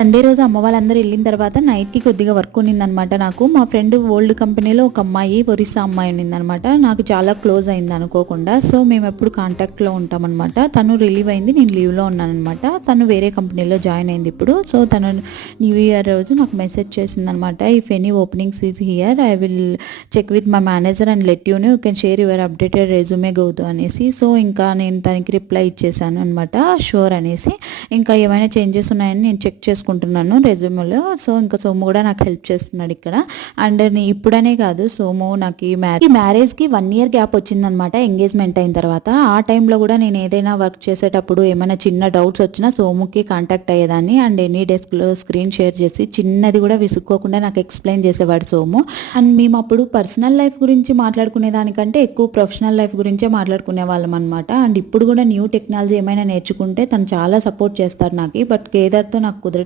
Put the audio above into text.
Sunday రోజు అమ్మ వాళ్ళందరూ వెళ్ళిన తర్వాత నైట్కి కొద్దిగా వర్క్ ఉన్నిందనమాట. నాకు మా ఫ్రెండ్ ఓల్డ్ కంపెనీలో ఒక అమ్మాయి, ఒరిస్సా అమ్మాయి ఉన్నిందనమాట. నాకు చాలా క్లోజ్ అయింది అనుకోకుండా. సో మేము ఎప్పుడు కాంటాక్ట్లో ఉంటామన్నమాట. తను రిలీవ్ అయింది, నేను లీవ్లో ఉన్నానమాట. తను వేరే కంపెనీలో జాయిన్ అయింది ఇప్పుడు. సో తను న్యూ ఇయర్ రోజు నాకు మెసేజ్ చేసిందనమాట. If any openings is here I will check with my manager and let you know, you can share your updated resume గౌతు అనేసి. సో ఇంకా నేను తనకి రిప్లై ఇచ్చేసాను అనమాట, షూర్ అనేసి. ఇంకా ఏమైనా చేంజెస్ ఉన్నాయని నేను చెక్ చేసుకుంటున్నాను రెజ్యూమేలో. సో ఇంకా సోము కూడా నాకు హెల్ప్ చేస్తున్నాడు ఇక్కడ. అండ్ ఇప్పుడనే కాదు, సోము నాకు ఈ మ్యారేజ్కి 1 year గ్యాప్ వచ్చిందనమాట, ఎంగేజ్మెంట్ అయిన తర్వాత. ఆ టైంలో కూడా నేను ఏదైనా వర్క్ చేసేటప్పుడు ఏమైనా చిన్న డౌట్స్ వచ్చినా సోముకి కాంటాక్ట్ అయ్యేదాన్ని. అండ్ ఎనీ డెస్క్లో స్క్రీన్ షేర్ చేసి చిన్నది కూడా విసుక్కోకుండా నాకు ఎక్స్ప్లెయిన్ చేసేవాడు సోము. అండ్ మేము అప్పుడు పర్సనల్ లైఫ్ గురించి మాట్లాడుకునే దానికంటే ఎక్కువ ప్రొఫెషనల్ లైఫ్ గురించే మాట్లాడుకునే వాళ్ళం అనమాట. అండ్ ఇప్పుడు కూడా న్యూ టెక్నాలజీ ఏమైనా నేర్చుకుంటే తను చాలా సపోర్ట్ చేస్తాడు నాకు. బట్ కేదార్తో నాకు కుదరటం